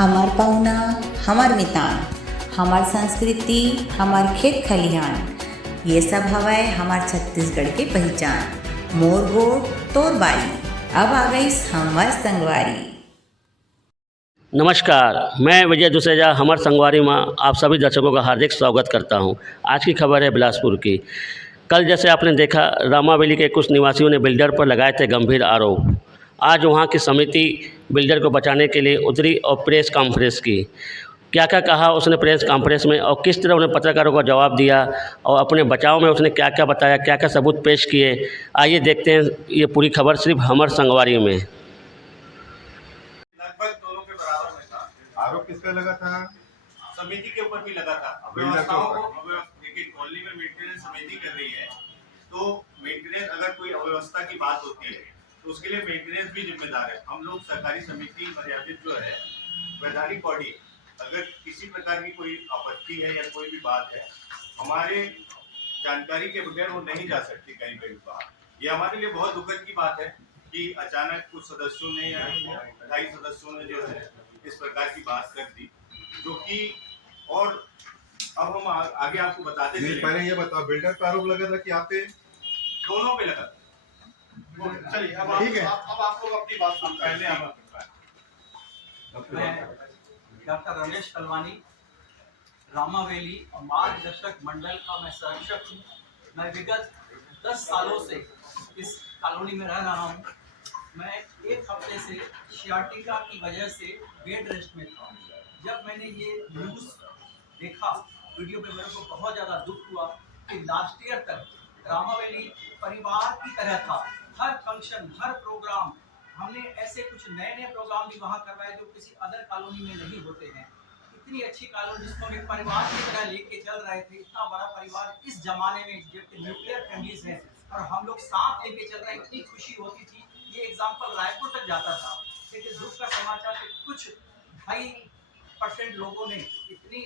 हमार पहुना, हमार मितान, हमार संस्कृति, हमार खेत खलिहान, ये सब हवाए हमार छत्तीसगढ़ के पहचान। मोर गोड़ तोर बारी, अब आ गई हमार संगवारी। नमस्कार, मैं विजय दुसेजा हमर संगवारी में आप सभी दर्शकों का हार्दिक स्वागत करता हूं। आज की खबर है बिलासपुर की। कल जैसे आपने देखा, रामावली के कुछ निवासियों ने बिल्डर पर लगाए थे गंभीर आरोप। आज वहां की समिति बिल्डर को बचाने के लिए उतरी और प्रेस कॉन्फ्रेंस की। क्या क्या कहा उसने प्रेस कॉन्फ्रेंस में और किस तरह उन्हें पत्रकारों का जवाब दिया और अपने बचाव में उसने क्या क्या बताया, क्या क्या सबूत पेश किए, आइए देखते हैं ये पूरी खबर सिर्फ हमर संगवारी में। आरोप किस पे लगा था? समिति के ऊपर भी लगा था। बिल्डर के ऊपर। देखिए, कॉलोनी में मेंटेनेंस समिति कर रही है, तो मेंटेनेंस अगर कोई अव्यवस्था की बात होती है तो उसके लिए मेंटेनेंस भी जिम्मेदार है। हम लोग सरकारी समिति मर्यादित जो है वैधानिक बॉडी, अगर किसी प्रकार की कोई आपत्ति है या कोई भी बात है, हमारे जानकारी के बगैर वो नहीं जा सकती कहीं पे भी बाहर। ये हमारे लिए बहुत दुखद की बात है कि अचानक कुछ सदस्यों ने या 28 सदस्यों ने जो है इस प्रकार की बात कर दी, जो कि और अब हम आगे आपको बताते चलेंगे। पहले ये बताओ, बिल्डर पे आरोप लगा था कि आप पे? दोनों पे लगा। चलिए, अब ठीक है। अब आप लोग अपनी बात सुन। पहले हम मैं डॉक्टर रमेश कलवानी, रामावेली और मार्गदर्शक मंडल का मैं संरक्षक हूँ। मैं विगत 10 सालों से इस कॉलोनी में रह रहा हूँ। मैं एक हफ्ते से सियाटिका की वजह से बेड रेस्ट में था। जब मैंने ये न्यूज़ देखा वीडियो पे, मेरे को बहुत ज़्यादा दुख हुआ कि लास्ट ईयर तक रामावेली परिवार की तरह था। हर फंक्शन, हर प्रोग्राम, हमने ऐसे कुछ नए नए प्रोग्राम भी वहाँ करवाए जो किसी अदर कॉलोनी में नहीं होते हैं। इतनी अच्छी कॉलोनी जिसको हम एक परिवार की तरह लेके चल रहे थे, इतना बड़ा परिवार इस जमाने में जबकि न्यूक्लियर फैमिलीज है और हम लोग साथ लेके चल रहे हैं, इतनी खुशी होती थी। ये एग्जाम्पल रायपुर तक जाता था। लेकिन दुख का समाचार कि कुछ 2.5% लोगों ने इतनी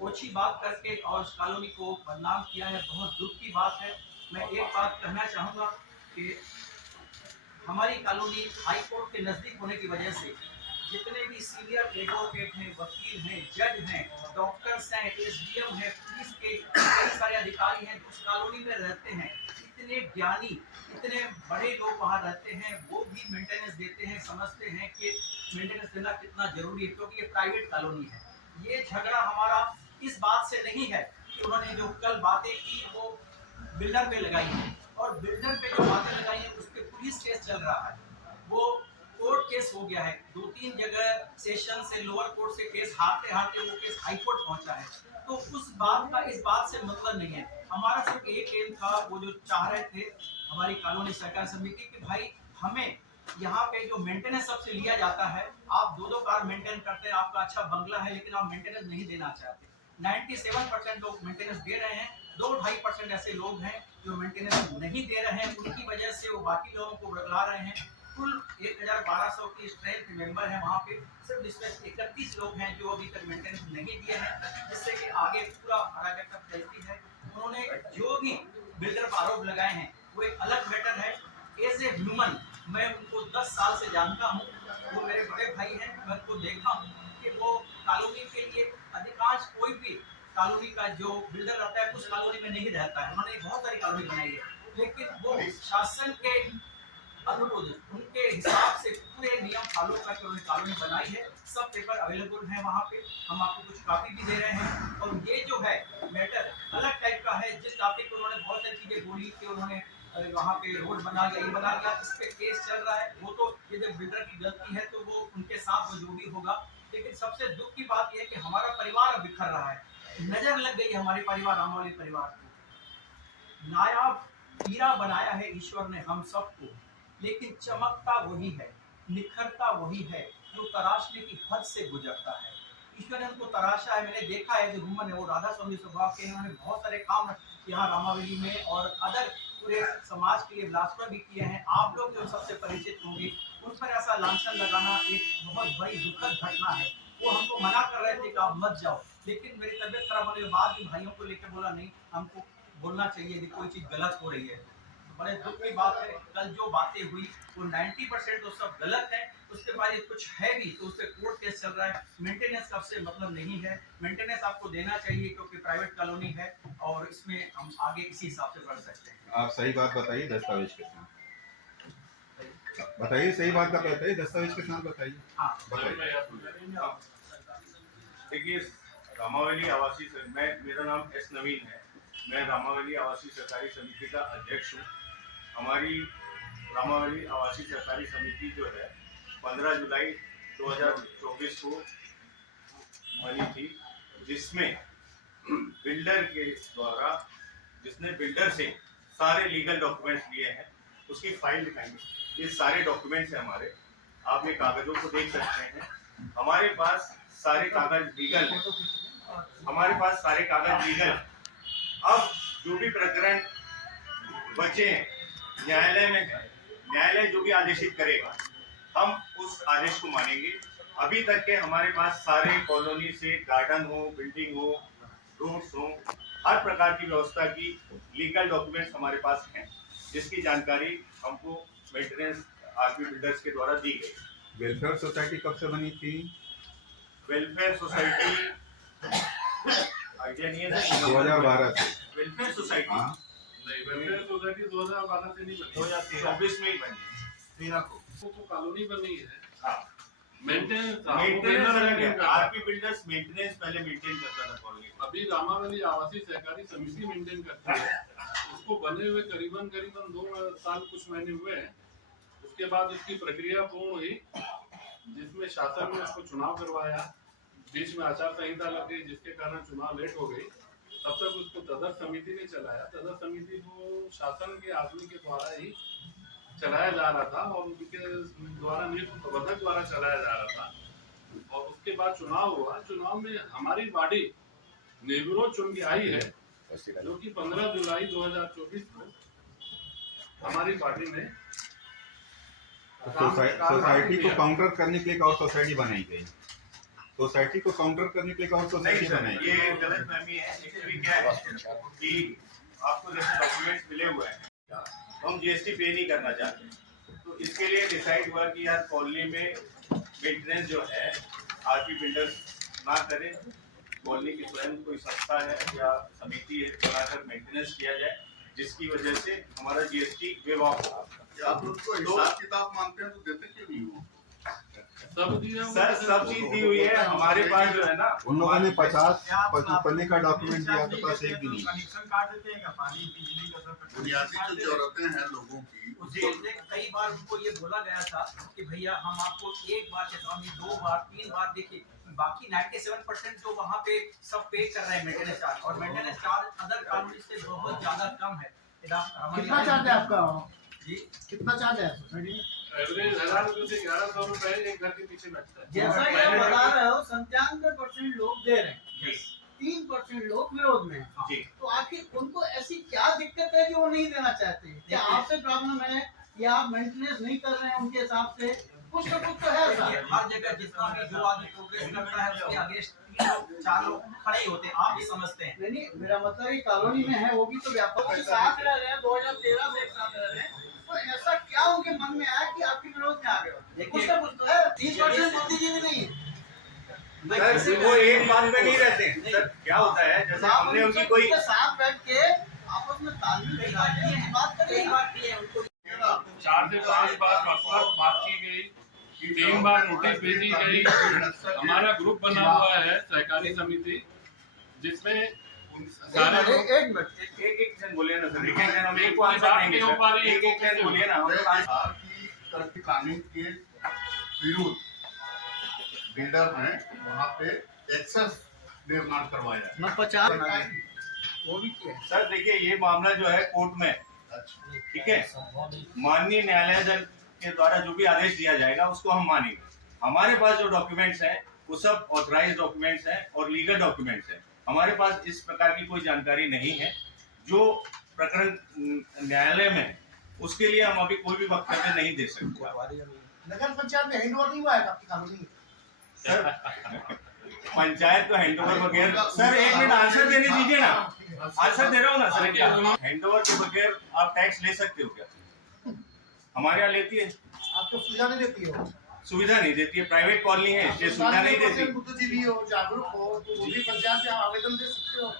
ओछी बात करके और उस कॉलोनी को बदनाम किया है। बहुत दुख की बात है। मैं एक बात कहना चाहूँगा कि हमारी कॉलोनी हाई कोर्ट के नज़दीक होने की वजह से जितने भी सीनियर एडवोकेट हैं, वकील हैं, जज हैं, डॉक्टर्स हैं, एसडीएम हैं, पुलिस के कई सारे अधिकारी हैं उस कॉलोनी में रहते हैं। इतने ज्ञानी, इतने बड़े लोग वहाँ रहते हैं, वो भी मेंटेनेंस देते हैं, समझते हैं कि मेंटेनेंस देना कितना जरूरी है, क्योंकि ये प्राइवेट कॉलोनी है। ये झगड़ा हमारा इस बात से नहीं है कि उन्होंने जो कल बातें की वो बिल्डर पे लगाई है, और बिल्डर पे जो बातें लगाई हैं उस पर पुलिस केस चल रहा है। वो कोर्ट केस हो गया है। 2-3 जगह सेशन से, लोअर कोर्ट से केस हारते हारते वो केस हाई कोर्ट पहुंचा है। तो उस बात का इस बात से मतलब नहीं है। हमारा सिर्फ एक एम था, वो जो चाह रहे थे हमारी कॉलोनी सरकार समिति कि भाई हमें यहाँ पे जो मेंटेनेंस सबसे लिया जाता है, आप 2-2 कार मेंटेन करते हैं, आपका अच्छा बंगला है, लेकिन आप मेंटेनेंस नहीं देना चाहते। 97% लोग मेंटेनेंस दे रहे हैं, 2-2.5% ऐसे लोग हैं जो मेंटेनेंस नहीं दे रहे हैं। उनकी वजह से वो बाकी लोगों को बुला रहे हैं। कुल 1200 की स्ट्रेंथ मेंबर है वहाँ पे, सिर्फ इसमें 31 लोग हैं जो अभी तक मेंटेनेंस नहीं दिए हैं, जिससे कि आगे पूरा अराजकता फैलती है। उन्होंने जो भी बिल्डर पर आरोप लगाए हैं वो एक अलग मैटर है। एज ए ह्यूमन मैं उनको 10 साल से जानता हूँ, वो मेरे बड़े भाई हैं। मैं उनको देखता हूँ कि वो कॉलोनी के लिए अधिकांश कोई भी कॉलोनी का जो बिल्डर रहता है उस कॉलोनी में नहीं रहता है। उन्होंने बहुत सारी कॉलोनी बनाई है, लेकिन वो शासन के अनुरोध, उनके हिसाब से पूरे नियम फॉलो करके उन्होंने कॉलोनी बनाई है। सब पेपर अवेलेबल हैं वहाँ पे, हम आपको कुछ कॉपी भी दे रहे हैं। और ये जो है मैटर अलग टाइप का है। जिस टॉपिक पर उन्होंने बहुत सारी चीज़ें बोली कि उन्होंने वहाँ पे रोड बना लिया, ये बना लिया, इस पे केस चल रहा है। वो तो ये जब बिल्डर की गलती है तो वो उनके साथ वो जो भी होगा। लेकिन सबसे दुख की बात यह है कि हमारा परिवार अब बिखर रहा है। नजर लग गई हमारे परिवार, रामावली परिवार को। नायाब हीरा बनाया है ईश्वर ने हम सबको, लेकिन चमकता वही है, निखरता वही है जो तराशने की हद से गुजरता है। ईश्वर ने उनको तराशा है। मैंने देखा है जो ह्यूमन है वो राधा स्वामी स्वभाव के हैं। उन्होंने बहुत सारे काम यहाँ रामावली में और अदर पूरे समाज के लिए बिलासपुर भी किए हैं। आप लोग जो सबसे परिचित होंगे, उन पर ऐसा लांछन लगाना एक बहुत बड़ी दुखद घटना है। वो हमको मना कर रहे थे कि आप मत जाओ, लेकिन मेरी तबीयत खराब होने के बाद भी भाइयों को लेकर बोला नहीं, हमको बोलना चाहिए यदि कोई चीज़ गलत हो रही है। बड़े दुख की बात है, कल जो बातें हुई वो 90% तो सब गलत है। उसके बाद ये कुछ है भी तो उस पर कोर्ट केस चल चल रहा है। मेंटेनेंस का से मतलब नहीं है, मेंटेनेंस आपको देना चाहिए क्योंकि प्राइवेट कॉलोनी है और इसमें हम आगे इसी हिसाब से बढ़ सकते हैं। आप सही बात बताइए दस्तावेज के साथ बताइए, सही बात का बताइए, दस्तावेज के साथ बताइए। हाँ, बताइए। देखिए, रामावली आवासीय मेरा नाम एस नवीन है। मैं रामावली आवासीय सहकारी समिति का अध्यक्ष हूँ। हमारी रामावली आवासीय सहकारी समिति जो है 15 जुलाई 2024 को बनी थी, जिसमें बिल्डर के द्वारा, जिसने बिल्डर से सारे लीगल डॉक्यूमेंट्स लिए हैं, उसकी फाइल दिखाएंगे। ये सारे डॉक्यूमेंट्स हैं हमारे, आप ये कागजों को देख सकते हैं। हमारे पास सारे कागज लीगल हैं, हमारे पास सारे कागज लीगल हैं। अब जो भी प्रकरण बचे हैं न्यायालय में है, न्यायालय जो भी आदेशित करेगा हम उस आदेश को मानेंगे। अभी तक के हमारे पास सारे कॉलोनी से गार्डन हो, बिल्डिंग हो, रोड्स हो, हर प्रकार की व्यवस्था की लीगल डॉक्यूमेंट्स हमारे पास हैं, जिसकी जानकारी हमको मेंटेनेंस आरपी बिल्डर्स के द्वारा दी गई। वेलफेयर सोसाइटी कब से बनी थी? वेलफेयर सोसाइटी आइडिया नहीं है सर। 2012 से। वेलफेयर सोसाइटी हाँ, नहीं, वेलफेयर सोसाइटी 2012 से नहीं बनी, 2024 में ही बनी है, 13 को। वो कॉलोनी बनी है। हाँ, मेंटेनेंस आरपी बिल्डर्स मेंटेनेंस पहले मेंटेन करता था कॉलोनी का। अभी रामावली आवासीय सहकारी समिति मेंटेन करती है। उसको बने हुए करीबन 2 साल कुछ महीने हुए हैं। उसके बाद उसकी प्रक्रिया पूर्ण हुई, जिसमें शासन ने उसको चुनाव करवाया। बीच में आचार संहिता लग गई, जिसके कारण चुनाव लेट हो गई। तब तक उसको तदर्थ समिति ने चलाया। तदर्थ समिति को शासन के आदमी के द्वारा ही चलाया जा रहा था और उनके द्वारा नियुक्त प्रबंधक द्वारा चलाया जा रहा था। और उसके बाद चुनाव हुआ। चुनाव में हमारी बॉडी निर्विरोध चुन के आई है, जो कि 15 जुलाई 2024 को हमारी पार्टी ने सोसाइटी को काउंटर करने के लिए एक और सोसाइटी बनाई गई। सोसाइटी को काउंटर करने के लिए एक और सोसाइटी बनाई गई। ये गलतफहमी है। एक्चुअली क्या है कि आपको जैसे डॉक्यूमेंट्स मिले हुए हैं, तो हम जीएसटी पे नहीं करना चाहते, तो इसके लिए डिसाइड हुआ कि यार कॉलोनी में मेंटेनेंस जो है आरपी बिल्डर्स ना करें। कॉलोनी की स्वयं कोई संस्था है या समिति है, बनाकर मेंटेनेंस किया जाए, जिसकी वजह से हमारा जीएसटी वेव ऑफ हो। आप उसको हिसाब किताब मांगते हैं तो देते क्यों नहीं हो? सब दिया हुआ सर, सब चीज दी हुई है हमारे पास जो है ना। उन लोगों ने 50 पन्ने का डॉक्यूमेंट दिया, आपके पास एक भी नहीं। कनेक्शन काट देते हैं, पानी बिजली का सब बुनियादी जो जरूरतें हैं लोगों की, उसको कई बार उनको ये बोला गया था कि भैया हम आपको एक बार कहता हूँ, 2 बार 3 बार देखिए, बाकी 97% तो वहाँ पे सब पे कर रहे हैं मेंटेनेंस चार्ज, और मेंटेनेंस चार्ज अदर कॉलोनी से बहुत ज्यादा कम है। कितना चार्ज है आपका? जी, कितना चार्ज है सोसाइटी में? एवरेज 1000 रुपए से 1100 रुपए एक घर के पीछे बैठता है। जैसा कि आप बता रहे हो 97% लोग दे रहे हैं, 3% लोग विरोध में हैं। जी। तो आखिर उनको ऐसी क्या दिक्कत है कि वो नहीं देना चाहते हैं? क्या आपसे प्रॉब्लम है या आप मेंटेनेंस नहीं कर रहे हैं उनके हिसाब से? कुछ ना कुछ तो है सर। हर जगह जितना भी जो आदमी प्रोग्रेस करता है उसके अगेंस्ट 3-4 लोग खड़े ही होते हैं, आप भी समझते हैं। नहीं, मेरा मतलब ये कॉलोनी में है, वो भी तो व्यापक साथ रह रहे हैं, 2013 से एक साथ रह रहे हैं, तो ऐसा क्या उनके मन में आया कि आपके विरोध में आ गए? कुछ ना कुछ तो है। 3% मोदी जी भी नहीं है सर, वो एक बात पे नहीं रहते। सर, क्या होता है, जैसे हमने उनकी कोई साथ बैठ के आपस में तालमेल बात करिए। 4 से 5 बार पर्सनल बात की गई, 3 बार नोटिस भेजी गई। हमारा ग्रुप बना हुआ है सहकारी समिति, जिसमें सारे लोग एक मिनट, एक जन बोलिए ना सर, एक जन हम एक एक को आंसर बात देंगे नहीं हो पा रही है। एक जन बोलिए ना। सरकार की तरफ की कानून के विरुद्ध बिल्डर हैं, वहाँ पे एक्सेस निर्माण करवाया है। मैं 50 वो भी किया। सर देखिए, ये मामला जो है कोर्ट में, अच्छा, ठीक है, माननीय न्यायालय दल के द्वारा जो भी आदेश दिया जाएगा उसको हम मानेंगे। हमारे पास जो डॉक्यूमेंट्स हैं वो सब ऑथराइज डॉक्यूमेंट्स हैं और लीगल डॉक्यूमेंट्स हैं। हमारे पास इस प्रकार की कोई जानकारी नहीं है। जो प्रकरण न्यायालय में है उसके लिए हम अभी कोई भी वक्तव्य नहीं दे सकते। नगर पंचायत में हैंड ओवर नहीं हुआ है आपकी कॉलोनी? सर, पंचायत को हैंडओवर वगैरह, सर एक मिनट आंसर देने दीजिए ना। आंसर दे रहा हूँ ना सर। क्या हैंडओवर के बगैर आप टैक्स ले सकते हो क्या? हमारे यहाँ लेती है। आपको सुविधा नहीं देती हो? सुविधा नहीं देती है। प्राइवेट कॉलोनी है इसलिए सुविधा नहीं देती। बुद्धिजीवी हो, जागरूक हो, तो वो भी पंचायत से आवेदन दे सकते हो।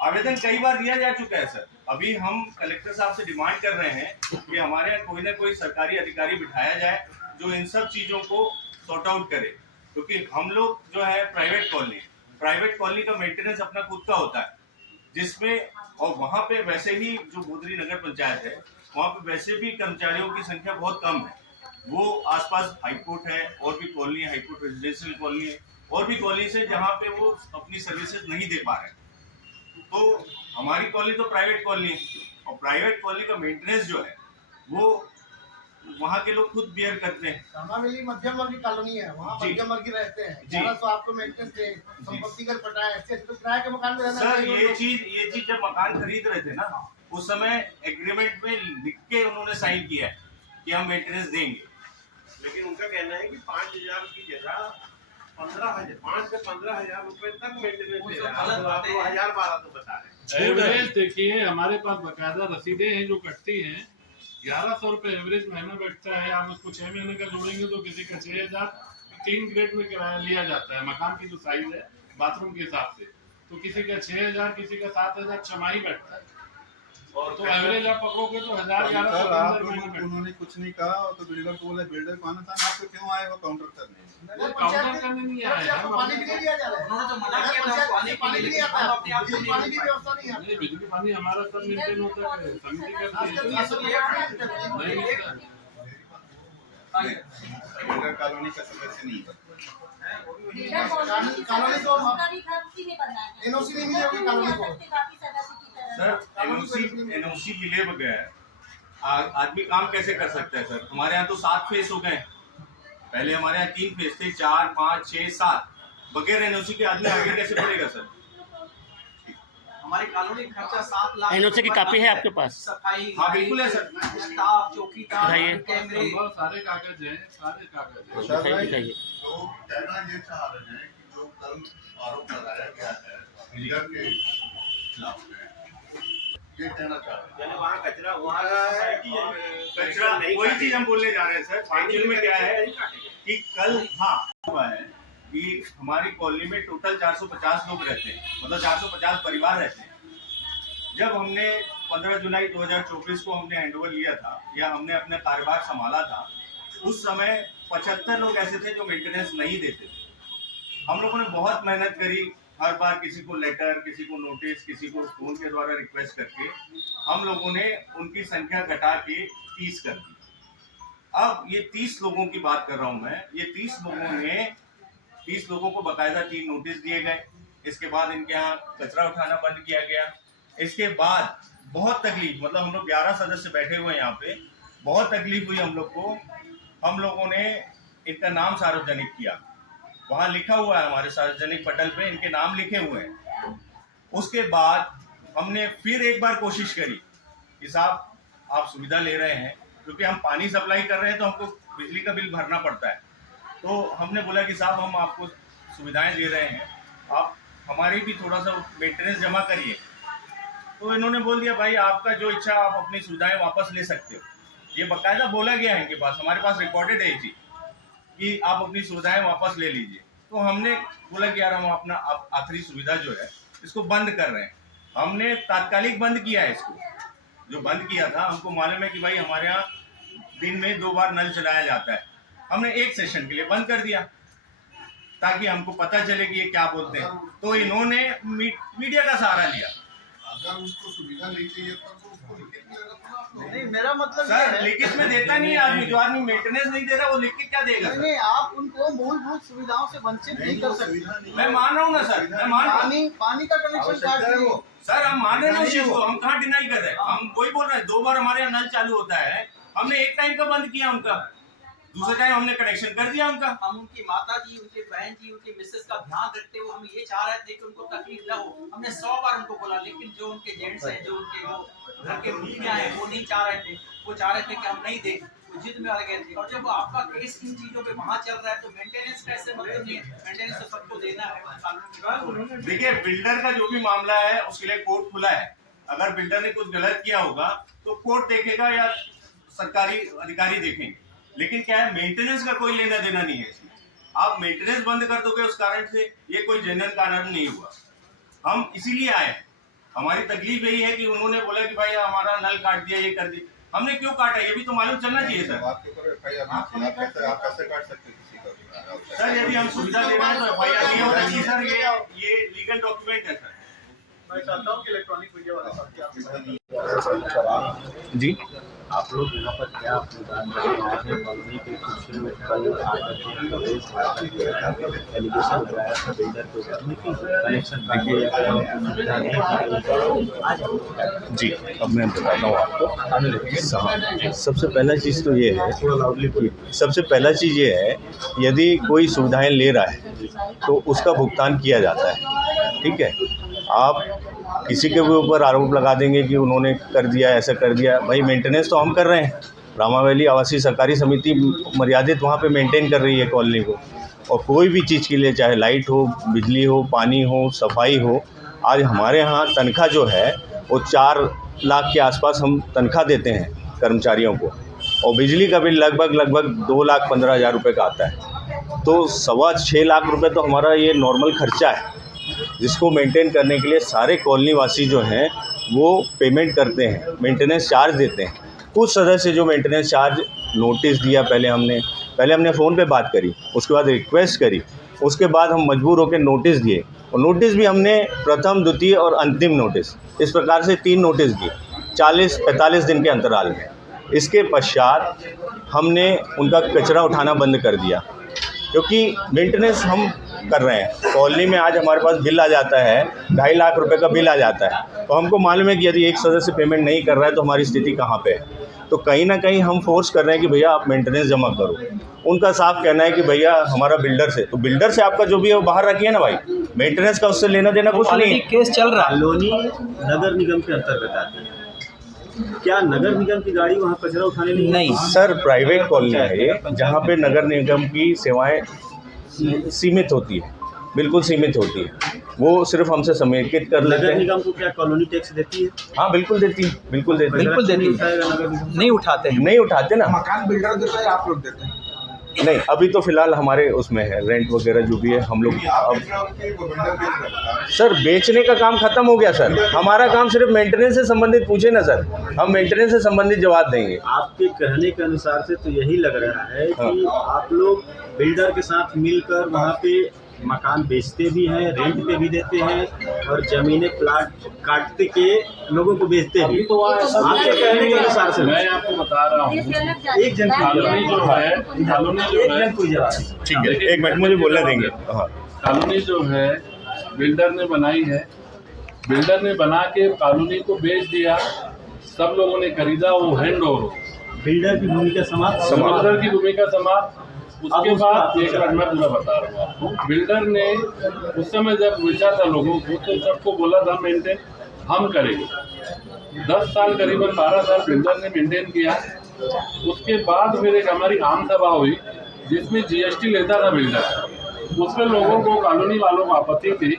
आवेदन कई बार दिया जा चुका है सर। अभी हम कलेक्टर साहब से डिमांड कर रहे हैं कि हमारे यहाँ कोई ना कोई सरकारी अधिकारी बिठाया जाए जो इन सब चीजों को सॉर्ट आउट करे, क्योंकि हम लोग जो है प्राइवेट कॉलोनी का मेंटेनेंस अपना खुद का होता है, जिसमें और वहाँ पे वैसे ही जो बोदरी नगर पंचायत है वहाँ पे वैसे भी कर्मचारियों की संख्या बहुत कम है। वो आसपास हाईकोर्ट है और भी कॉलोनी है, हाईकोर्ट रेजिडेंशियल कॉलोनी है और भी कॉलोनी है जहाँ पे वो अपनी सर्विसेज नहीं दे पा रहे। तो हमारी कॉलोनी तो प्राइवेट कॉलोनी है और प्राइवेट कॉलोनी का मेंटेनेंस जो है वो वहाँ के लोग खुद बियर करते हैं। रामावेली मध्यम वर्गीय कॉलोनी है, वहाँ जी। मध्यम वर्गीय रहते हैं। जी। 1100 आपको मेंटेनेंस दे, संपत्ति कर पटाए, ऐसे तो किराए के मकान में रहना सर चाहिए। ये चीज जब मकान खरीद रहे थे ना उस समय एग्रीमेंट में लिख के उन्होंने साइन किया है कि हम मेंटेनेंस देंगे। लेकिन उनका कहना है कि 5,000 की जगह 15,000 5 से 15,000 रुपए तक मेंटेनेंस दे रहा है। तो आप 2012 तो बता रहे हैं। एवरेज देखिए हमारे पास बकायदा रसीदें हैं जो कटती हैं। 1100 रुपये एवरेज महीना बैठता है। आप उसको 6 महीने का जोड़ेंगे तो किसी का 6,000 3 ग्रेड में किराया लिया जाता है मकान की जो साइज है बाथरूम के हिसाब से, तो किसी का 6,000 किसी का 7,000 छमाही बैठता है। और तो एवरेज आप पकड़ोगे तो 1,000-1,100 उन्होंने कुछ नहीं कहा तो बिल्डर को बोला बिल्डर को आना था, आपको क्यों आए हो काउंटर करने? नगर काउंटर पंचायत करने नहीं नगर आए पंचायत को हम पानी भी नहीं दिया जा रहा है। उन्होंने तो मना नगर किया था पंचायत पानी को पानी के भी लिए, नहीं आता, हम अपने आप से बिजली पानी की व्यवस्था नहीं है। नहीं, बिजली पानी हमारा सब मेंटेन होता है, समिति करती आजकल है। ये सब नहीं ये सर, बिल्डर कॉलोनी का सदस्य नहीं है। कॉलोनी को एनओसी नहीं मिली होगी कॉलोनी को। सर एनओसी मिले बगैर आदमी काम कैसे कर सकता है सर? हमारे यहाँ तो 7 फेस हो गए। पहले हमारे यहाँ 3 फेस थे, 4, 5, 6, 7। बगैर एनओसी के आदमी आगे कैसे बढ़ेगा सर? हमारी कॉलोनी का खर्चा 7 लाख। एनओसी की कॉपी है आपके पास? सफाई, हाँ बिल्कुल है सर। स्टाफ, चौकीदार, बताइए। कैमरे, संभव सारे कागज हैं, सारे कागज हैं। दिखाइए दिखाइए। तो कहना ये चाह रहे हैं कि जो कल आरोप लगाया गया है बिल्डर के खिलाफ में, ये कहना चाह रहे हैं। यानी वहाँ कचरा वहाँ सोसाइटी है, कचरा वही चीज हम बोलने जा रहे हैं सर। एक्चुअल में क्या है कि कल हुआ है कि हमारी कॉलोनी में टोटल 450 लोग रहते हैं, मतलब 450 परिवार रहते हैं। जब हमने 15 जुलाई 2024 को हमने हैंडओवर लिया था या हमने अपना कारोबार संभाला था, उस समय 75 लोग ऐसे थे जो मेंटेनेंस नहीं देते थे। हम लोगों ने बहुत मेहनत करी, हर बार किसी को लेटर, किसी को नोटिस, किसी को फोन के द्वारा रिक्वेस्ट करके हम लोगों ने उनकी संख्या घटा के 30 कर दी। अब ये 30 लोगों की बात कर रहा हूँ मैं। ये 30 लोगों को बाकायदा 3 नोटिस दिए गए। इसके बाद इनके यहाँ कचरा उठाना बंद किया गया। इसके बाद बहुत तकलीफ, मतलब हम लोग 11 सदस्य बैठे हुए हैं यहाँ पे, बहुत तकलीफ हुई हम लोग को। हम लोगों ने इनका नाम सार्वजनिक किया, वहाँ लिखा हुआ है हमारे सार्वजनिक पटल पे इनके नाम लिखे हुए हैं। उसके बाद हमने फिर एक बार कोशिश करी कि साहब आप सुविधा ले रहे हैं, क्योंकि हम पानी सप्लाई कर रहे हैं तो हमको बिजली का बिल भरना पड़ता है। तो हमने बोला कि साहब हम आपको सुविधाएं दे रहे हैं, आप हमारी भी थोड़ा सा मेंटेनेंस जमा करिए। तो इन्होंने बोल दिया भाई आपका जो इच्छा आप अपनी सुविधाएं वापस ले सकते हो। ये बाकायदा बोला गया है इनके पास, हमारे पास रिकॉर्डेड है जी कि आप अपनी सुविधाएं वापस ले लीजिए। तो हमने बोला कि यार हम अपना आखिरी सुविधा जो है इसको बंद कर रहे हैं। हमने तात्कालिक बंद किया है इसको। जो बंद किया था, हमको मालूम है कि भाई हमारे यहाँ दिन में 2 बार नल चलाया जाता है, हमने 1 सेशन के लिए बंद कर दिया ताकि हमको पता चले कि ये क्या बोलते हैं। तो इन्होंने मीडिया का सहारा लिया। अगर उसको सुविधा नहीं चाहिए तो उसको लिखित में रखना आप लोग। नहीं, मेरा मतलब ये सर है लिखित में देता नहीं है आदमी। जो आदमी मेंटेनेंस नहीं दे रहा वो लिख के क्या देगा नहीं, सर? नहीं, आप उनको मूलभूत सुविधाओं से वंचित नहीं कर सकते। मैं मान रहा हूँ ना सर, मैं मान रहा हूँ पानी का कनेक्शन काट दिए। सर, हम मान रहे हैं ना उस चीज को, हम कहाँ डिनाई कर रहे हैं। हम वही बोल रहे हैं 2 बार हमारे यहाँ नल चालू होता है, हमने एक टाइम का बंद किया उनका, दूसरे टाइम हमने कनेक्शन कर दिया उनका। हम उनकी माता जी, उनके बहन जी, उनके मिसेस का ध्यान रखते हुए हम ये चाह रहे थे कि उनको तकलीफ न हो। हमने 100 बार उनको बोला, लेकिन जो उनके जेंट्स हैं, जो उनके वो घर के मुखिया हैं, वो नहीं चाह रहे थे। वो चाह रहे थे कि हम नहीं दें, वो जिद में अड़ गए थे। और जब आपका केस इन चीजों पे वहाँ चल रहा है तो मेंटेनेंस कैसे, मतलब नहीं है, मेंटेनेंस तो सबको देना है कानून के। देखिए बिल्डर का जो भी मामला है उसके लिए कोर्ट खुला है। अगर बिल्डर ने कुछ गलत किया होगा तो कोर्ट देखेगा या सरकारी अधिकारी देखेंगे। लेकिन क्या है, मेंटेनेंस का कोई लेना देना नहीं है इसमें। आप मेंटेनेंस बंद कर दोगे उस कारण से, ये कोई जेन्युइन कारण नहीं हुआ। हम इसीलिए आए, हमारी तकलीफ यही है कि उन्होंने बोला कि भाई हमारा नल काट दिया, ये कर दिया। हमने क्यों काटा, ये भी तो मालूम चलना चाहिए सर। आपके ऊपर FIR आप कैसे काट सकते हैं किसी का? सर यदि हम सुविधा दे रहे हैं तो FIR नहीं हो सकती सर, ये लीगल डॉक्यूमेंट है सर। मैं चाहता हूँ कि इलेक्ट्रॉनिक मीडिया वाले साथ जी आप लोग यहाँ पर क्या अपनी बात करें? कॉलोनी के कुछ कल आकर के प्रवेश एलिगेशन लगाया था बिल्डर के ऊपर कनेक्शन जी, अब मैं बताता हूँ आपको। सबसे पहला चीज़ तो ये है, सबसे पहला चीज़ ये है, यदि कोई सुविधाएं ले रहा है तो उसका भुगतान किया जाता है, ठीक है। आप किसी के भी ऊपर आरोप लगा देंगे कि उन्होंने कर दिया, ऐसा कर दिया, भाई मेंटेनेंस तो हम कर रहे हैं। रामा वैली आवासीय सहकारी समिति मर्यादित वहाँ पे मेंटेन कर रही है कॉलोनी को, और कोई भी चीज़ के लिए, चाहे लाइट हो, बिजली हो, पानी हो, सफाई हो। आज हमारे यहाँ तनख्वाह जो है वो 4 लाख के आसपास हम तनख्वाह देते हैं कर्मचारियों को, और बिजली का बिल लगभग 2,15,000 रुपये का आता है। तो 6.25 लाख रुपये तो हमारा ये नॉर्मल खर्चा है, जिसको मेंटेन करने के लिए सारे कॉलोनी वासी जो हैं वो पेमेंट करते हैं, मेंटेनेंस चार्ज देते हैं। कुछ सदस्य जो मेंटेनेंस चार्ज नोटिस दिया, पहले हमने फ़ोन पे बात करी, उसके बाद रिक्वेस्ट करी, उसके बाद हम मजबूर होकर नोटिस दिए, और नोटिस भी हमने प्रथम, द्वितीय और अंतिम नोटिस, इस प्रकार से 3 नोटिस दिए 40-45 दिन के अंतराल में। इसके पश्चात हमने उनका कचरा उठाना बंद कर दिया, क्योंकि मेंटेनेंस हम कर रहे हैं। कॉलोनी में आज हमारे पास बिल आ जाता है, 2.5 लाख रुपए का बिल आ जाता है, तो हमको मालूम है कि यदि एक सदस्य पेमेंट नहीं कर रहा है तो हमारी स्थिति कहाँ पे है। तो कहीं ना कहीं हम फोर्स कर रहे हैं कि भैया आप मेंटेनेंस जमा करो। उनका साफ कहना है कि भैया हमारा बिल्डर से, तो बिल्डर से आपका जो भी है वो बाहर रखिए ना भाई, मेंटेनेंस का उससे लेना देना कुछ नहीं है। केस चल रहा है। कॉलोनी नगर निगम के अंतर्गत आती है, क्या नगर निगम की गाड़ी वहाँ कचरा उठाने नहीं? सर, प्राइवेट कॉलोनी है ये, जहाँ पे नगर निगम की सेवाएं सीमित होती है, बिल्कुल सीमित होती है। वो सिर्फ हमसे समेकित कर लेते हैं। नगर निगम को क्या कॉलोनी टैक्स देती है? हाँ बिल्कुल देती है, बिल्कुल देती है। नहीं उठाते ना। मकान बिल्डर देता है, आप लोग देते हैं? नहीं, अभी तो फिलहाल हमारे उसमें है, रेंट वगैरह जो भी है हम लोग। अब सर बेचने का काम खत्म हो गया सर, हमारा काम सिर्फ मेंटेनेंस से संबंधित पूछे ना सर, हम मेंटेनेंस से संबंधित जवाब देंगे। आपके कहने के अनुसार से तो यही लग रहा है कि आप लोग बिल्डर के साथ मिलकर वहाँ पे मकान बेचते भी हैं, रेंट पे भी देते हैं, और ज़मीनें प्लाट काटते के लोगों को बेचते भी। तो आपके कहने के अनुसार से मैं आपको बता रहा हूँ, एक जन कॉलोनी जो है, ठीक है, एक मिनट मुझे बोलने देंगे। हाँ, कॉलोनी जो है बिल्डर ने बनाई है, बिल्डर ने बना के कॉलोनी को बेच दिया, सब लोगों ने खरीदा, वो हैंड ओवर। बिल्डर की भूमिका समाप्त, बिल्डर की भूमिका समाप्त। उसके बाद एक बार मैं पूरा बता रहा हूँ आपको, बिल्डर ने उस समय जब बेचा था लोगों को तो सबको बोला था मेंटेन हम करेंगे। 10 साल करीबन 12 साल बिल्डर ने मेंटेन किया। उसके बाद फिर एक हमारी आम सभा हुई जिसमें GST लेता था बिल्डर, उसमें लोगों को, कॉलोनी वालों को आपत्ति थी,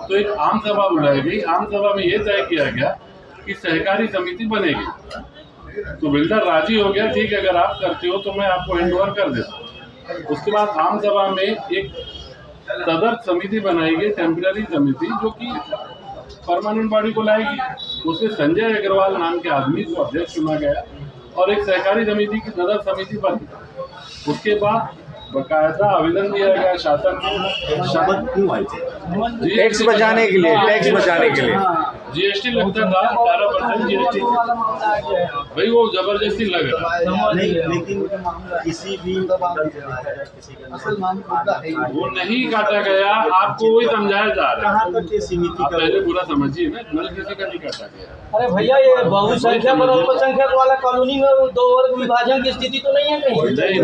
तो एक आम सभा बुलाई गई। आम सभा में ये तय किया गया कि सहकारी समिति बनेगी। तो बिल्डर राजी हो गया, ठीक है अगर आप करते हो तो मैं आपको हैंड ओवर कर देता हूँ। उसके बाद आम सभा में एक तदर्थ समिति बनाई गई, टेम्पररी समिति, जो कि परमानेंट बॉडी को लाएगी। उसमें संजय अग्रवाल नाम के आदमी को अध्यक्ष चुना गया और एक सहकारी समिति की तदर्थ समिति बनी। उसके बाद बकायदा आवेदन दिया गया शासन को। शब्द क्यों आए थे? टैक्स बचाने के लिए, टैक्स बचाने के लिए GST लगता था 18% GST, भाई वो जबरदस्ती लग रहा नहीं, लेकिन किसी भी वो नहीं काटा गया, आपको वही समझाया जा रहा है। कहाँ तक ये सीमित आप पहले पूरा समझिए ना, नल किसी का नहीं काटा गया। अरे भैया ये बहुसंख्यक और अल्पसंख्यक वाला कॉलोनी में 2 वर्ग विभाजन की स्थिति तो नहीं है कहीं? नहीं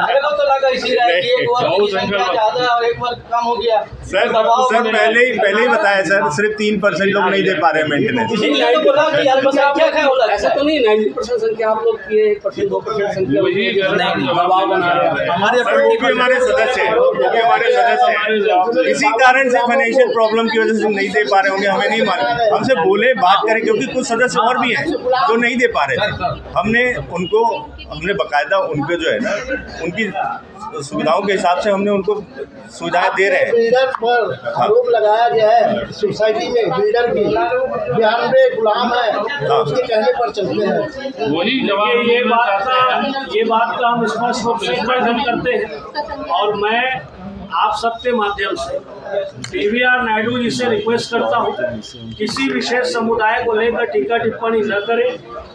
मेरे को तो लगा इसी रहा कि एक वर्ग की संख्या ज्यादा और एक वर्ग कम हो गया। सर पहले ही बताया सर, सिर्फ 3% लोग नहीं दे पा रहे मेंटेनेंस। इसीलिए तो बोला कि अल्पसंख्यक है, बोला ऐसा तो नहीं 90% संख्या आप लोग की 1% 2% संख्या वही दबाव बना रहे हैं। हमारे सदस्य हैं, सदस्य हैं, किसी कारण से फाइनेंशियल प्रॉब्लम की वजह से नहीं दे पा रहे होंगे, हमें नहीं मालूम। हमसे बोले, बात करें, क्योंकि कुछ सदस्य और भी हैं जो नहीं दे पा रहे थे। हमने बाकायदा उनको जो है ना, उनकी सुविधाओं के हिसाब से हमने उनको सुविधाएं दे रहे हैं। बिल्डर पर आरोप लगाया गया है सोसाइटी में, बिल्डर भी 92 गुलाम है, उसके कहने पर चलते हैं। वही जवाब ये बात का हम स्पष्ट रूप से खंडन करते हैं और मैं आप सबके माध्यम से PVR नायडू जी से रिक्वेस्ट करता हूँ, किसी विशेष समुदाय को लेकर टीका टिप्पणी न करें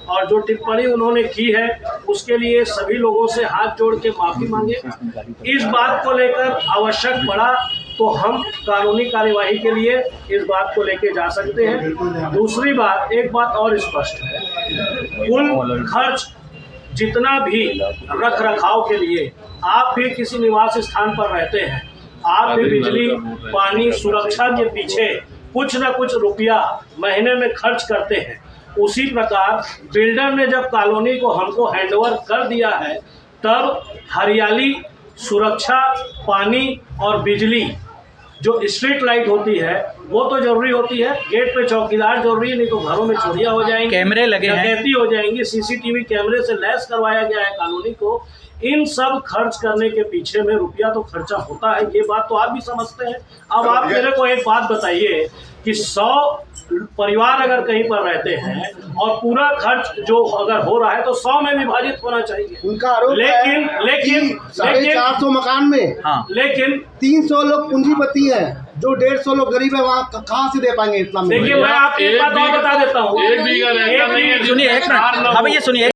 और जो टिप्पणी उन्होंने की है उसके लिए सभी लोगों से हाथ जोड़ के माफ़ी मांगे। इस बात को लेकर आवश्यक पड़ा तो हम कानूनी कार्यवाही के लिए इस बात को लेके जा सकते हैं। दूसरी बात, एक बात और स्पष्ट है, कुल खर्च जितना भी रख रखाव के लिए आप भी किसी निवास स्थान पर रहते हैं, आप भी बिजली पानी सुरक्षा के पीछे कुछ न कुछ रुपया महीने में खर्च करते हैं। उसी प्रकार बिल्डर ने जब कॉलोनी को हमको हैंडओवर कर दिया है, तब हरियाली, सुरक्षा, पानी और बिजली, जो स्ट्रीट लाइट होती है वो तो जरूरी होती है, गेट पे चौकीदार जरूरी है, नहीं तो घरों में चोरियां हो जाएंगी, कैमरे लगे हैं, डकैती हो जाएंगी, CCTV कैमरे से लैस करवाया गया है कॉलोनी को। इन सब खर्च करने के पीछे में रुपया तो खर्चा होता है, ये बात तो आप भी समझते हैं। अब आप मेरे को एक बात बताइए कि 100 परिवार अगर कहीं पर रहते हैं और पूरा खर्च जो अगर हो रहा है तो 100 में विभाजित होना चाहिए। उनका आरोप लेकिन 450 मकान में, हाँ, लेकिन 300 लोग पूंजीपति हैं, जो 150 लोग गरीब है, वहाँ कहाँ से दे पाएंगे इतना? देखिए, मैं आपको एक बात और बता देता हूँ, 1 बीघा रहता नहीं है। सुनिए एक मिनट, अब ये सुनिए।